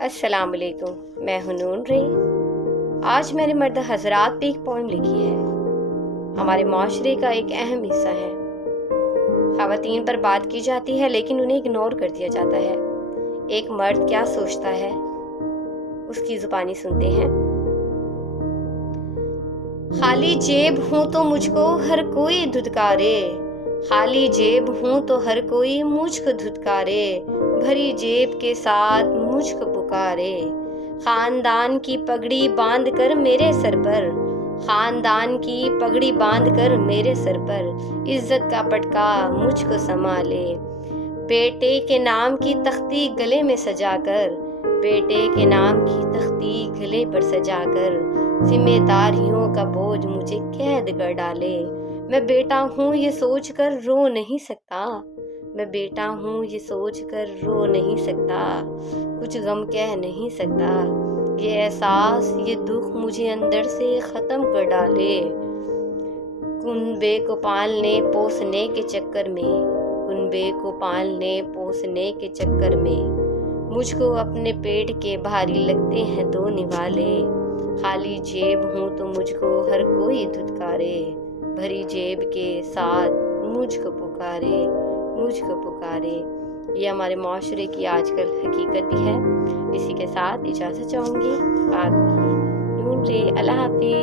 السلام علیکم، میں ہوں نون رے۔ آج میرے مرد حضرات پہ ایک پوئم لکھی ہے، ہمارے معاشرے کا ایک اہم حصہ ہے۔ خواتین پر بات کی جاتی ہے لیکن انہیں اگنور کر دیا جاتا ہے۔ ایک مرد کیا سوچتا ہے، اس کی زبانی سنتے ہیں۔ خالی جیب ہوں تو مجھ کو ہر کوئی دھتکارے، خالی جیب ہوں تو ہر کوئی مجھ کو دھتکارے، بھری جیب کے ساتھ مجھ کو پکارے۔ خاندان کی پگڑی باندھ کر میرے سر پر، خاندان کی پگڑی باندھ کر میرے سر پر، عزت کا پٹکا مجھ کو سنبھالے۔ بیٹے کے نام کی تختی گلے میں سجا کر، بیٹے کے نام کی تختی گلے پر سجا کر، ذمہ داریوں کا بوجھ مجھے قید کر ڈالے۔ میں بیٹا ہوں یہ سوچ کر رو نہیں سکتا، میں بیٹا ہوں یہ سوچ کر رو نہیں سکتا، کچھ غم کہہ نہیں سکتا۔ یہ احساس یہ دکھ مجھے اندر سے ختم کر ڈالے۔ کنبے کو پالنے پوسنے کے چکر میں، کنبے کو پالنے پوسنے کے چکر میں، مجھ کو اپنے پیٹ کے بھاری لگتے ہیں دو نوالے۔ خالی جیب ہوں تو مجھ کو ہر کوئی دھتکارے، بھری جیب کے ساتھ مجھ کو پکارے، مجھ کو پکارے۔ یہ ہمارے معاشرے کی آج کل حقیقت بھی ہے۔ اسی کے ساتھ اجازت چاہوں گی آپ کی نون رے۔ اللہ حافظ۔